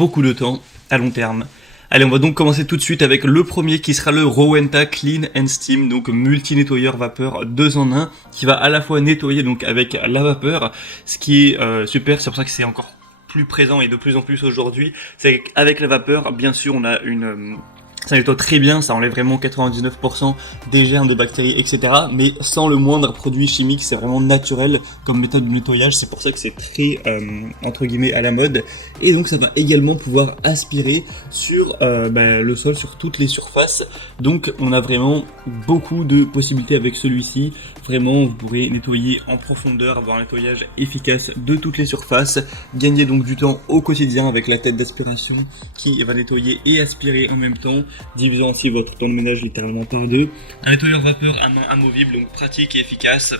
beaucoup de temps à long terme. Allez, on va donc commencer tout de suite avec le premier qui sera le Rowenta Clean and Steam, donc multi-nettoyeur vapeur 2 en 1, qui va à la fois nettoyer donc avec la vapeur, ce qui est super, c'est pour ça que c'est encore plus présent et de plus en plus aujourd'hui. C'est qu'avec la vapeur, bien sûr, on a ça nettoie très bien, ça enlève vraiment 99% des germes de bactéries, etc. Mais sans le moindre produit chimique, c'est vraiment naturel comme méthode de nettoyage. C'est pour ça que c'est très, entre guillemets, à la mode. Et donc ça va également pouvoir aspirer sur le sol, sur toutes les surfaces. Donc on a vraiment beaucoup de possibilités avec celui-ci. Vraiment, vous pourrez nettoyer en profondeur, avoir un nettoyage efficace de toutes les surfaces. Gagner donc du temps au quotidien avec la tête d'aspiration qui va nettoyer et aspirer en même temps, divisant ainsi votre temps de ménage littéralement par 2. Un nettoyeur vapeur à main amovible, donc pratique et efficace,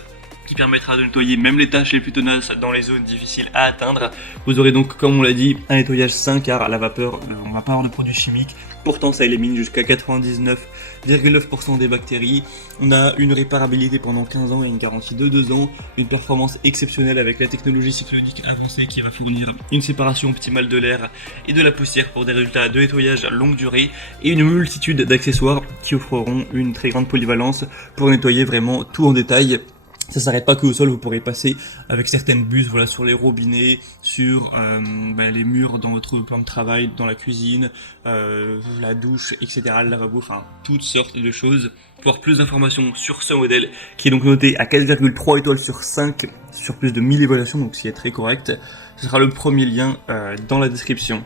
qui permettra de nettoyer même les tâches les plus tenaces dans les zones difficiles à atteindre. Vous aurez donc, comme on l'a dit, un nettoyage sain car à la vapeur, on va pas avoir de produits chimiques. Pourtant, ça élimine jusqu'à 99,9% des bactéries. On a une réparabilité pendant 15 ans et une garantie de 2 ans. Une performance exceptionnelle avec la technologie cyclonique avancée qui va fournir une séparation optimale de l'air et de la poussière pour des résultats de nettoyage à longue durée. Et une multitude d'accessoires qui offreront une très grande polyvalence pour nettoyer vraiment tout en détail. Ça s'arrête pas que au sol, vous pourrez passer avec certaines buses, voilà, sur les robinets, sur les murs dans votre plan de travail, dans la cuisine, la douche, etc., le lavabo, enfin toutes sortes de choses. Pour avoir plus d'informations sur ce modèle, qui est donc noté à 4,3 étoiles sur 5, sur plus de 1000 évaluations, donc ce qui est très correct, ce sera le premier lien dans la description.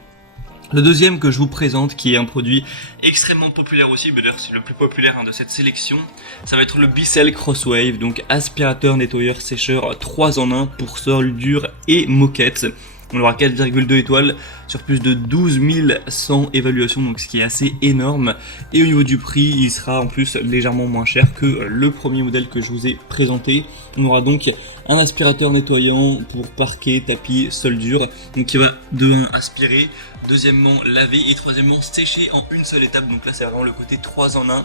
Le deuxième que je vous présente, qui est un produit extrêmement populaire aussi, d'ailleurs c'est le plus populaire de cette sélection, ça va être le Bissell Crosswave, donc aspirateur, nettoyeur, sécheur 3 en 1 pour sol dur et moquette. On aura 4,2 étoiles sur plus de 12 100 évaluations, donc ce qui est assez énorme. Et au niveau du prix, il sera en plus légèrement moins cher que le premier modèle que je vous ai présenté. On aura donc un aspirateur nettoyant pour parquet, tapis, sol dur, donc qui va de 1 aspirer, deuxièmement laver et troisièmement sécher en une seule étape. Donc là c'est vraiment le côté 3 en 1.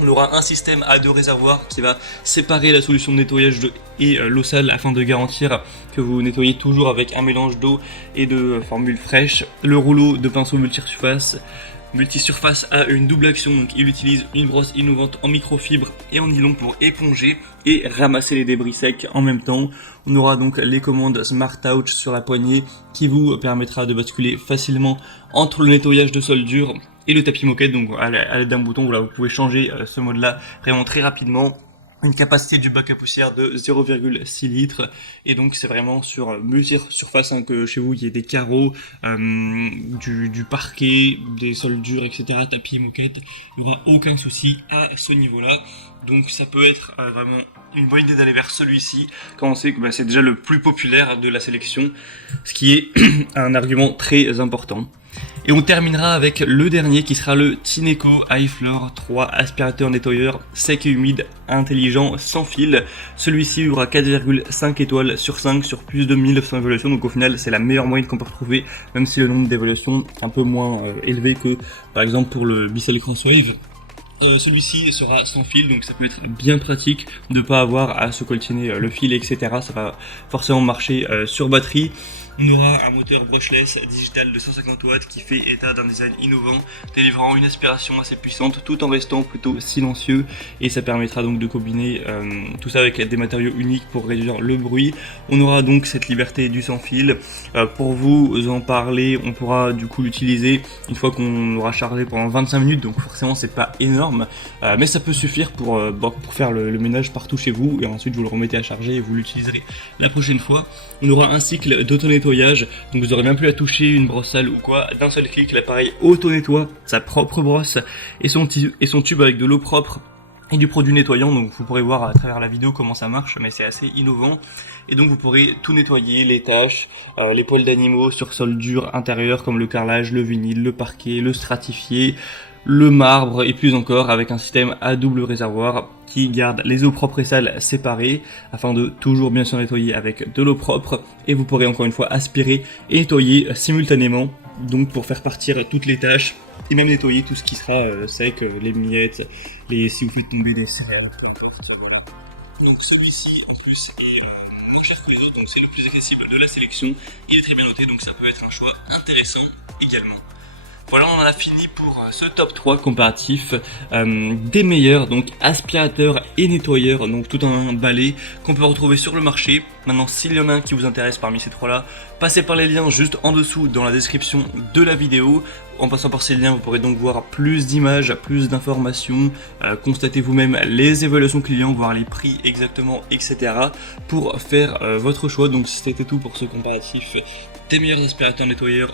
On aura un système à 2 réservoirs qui va séparer la solution de nettoyage et l'eau sale afin de garantir que vous nettoyez toujours avec un mélange d'eau et de formule fraîche. Le rouleau de pinceau multisurface a une double action, donc il utilise une brosse innovante en microfibre et en nylon pour éponger et ramasser les débris secs en même temps. On aura donc les commandes Smart Touch sur la poignée qui vous permettra de basculer facilement entre le nettoyage de sol dur et le tapis moquette, donc à l'aide d'un bouton, voilà, vous pouvez changer ce mode-là vraiment très rapidement. Une capacité du bac à poussière de 0,6 litres et donc c'est vraiment sur multi-surface que chez vous il y ait des carreaux, du parquet, des sols durs, etc., tapis, moquette, il n'y aura aucun souci à ce niveau-là. Donc ça peut être vraiment une bonne idée d'aller vers celui-ci quand on sait que c'est déjà le plus populaire de la sélection, ce qui est un argument très important. Et on terminera avec le dernier qui sera le Tineco iFloor 3 aspirateur nettoyeur sec et humide intelligent sans fil. Celui-ci aura 4,5 étoiles sur 5 sur plus de 1900 évaluations, donc au final c'est la meilleure moyenne qu'on peut retrouver, même si le nombre d'évaluations est un peu moins élevé que par exemple pour le Bissell Crosswave. Celui-ci sera sans fil, donc ça peut être bien pratique de ne pas avoir à se coltiner le fil, etc. Ça va forcément marcher sur batterie. On aura un moteur brushless digital de 150 watts qui fait état d'un design innovant, délivrant une aspiration assez puissante tout en restant plutôt silencieux, et ça permettra donc de combiner tout ça avec des matériaux uniques pour réduire le bruit. On aura donc cette liberté du sans fil. Pour vous en parler, on pourra du coup l'utiliser une fois qu'on l'aura chargé pendant 25 minutes, donc forcément c'est pas énorme, mais ça peut suffire pour faire le ménage partout chez vous, et ensuite vous le remettez à charger et vous l'utiliserez la prochaine fois. On aura un cycle d'auto-nettoyage, donc vous aurez même plus à toucher une brosse sale ou quoi, d'un seul clic l'appareil auto-nettoie sa propre brosse et son tube avec de l'eau propre et du produit nettoyant, donc vous pourrez voir à travers la vidéo comment ça marche, mais c'est assez innovant. Et donc vous pourrez tout nettoyer, les taches, les poils d'animaux sur sol dur intérieur comme le carrelage, le vinyle, le parquet, le stratifié, le marbre et plus encore, avec un système à double réservoir qui garde les eaux propres et sales séparées afin de toujours bien sûr nettoyer avec de l'eau propre, et vous pourrez encore une fois aspirer et nettoyer simultanément, donc pour faire partir toutes les tâches et même nettoyer tout ce qui sera sec, les miettes, si vous faites tomber des céréales, peu importe, voilà. Donc celui-ci en plus est cher que les autres, donc c'est le plus accessible de la sélection. Il est très bien noté, donc ça peut être un choix intéressant également. Voilà, on en a fini pour ce top 3 comparatif des meilleurs, donc aspirateurs et nettoyeurs, donc tout un balai qu'on peut retrouver sur le marché. Maintenant, s'il y en a un qui vous intéresse parmi ces trois-là, passez par les liens juste en dessous dans la description de la vidéo. En passant par ces liens, vous pourrez donc voir plus d'images, plus d'informations, constater vous-même les évaluations clients, voir les prix exactement, etc. pour faire votre choix. Donc si c'était tout pour ce comparatif des meilleurs aspirateurs nettoyeurs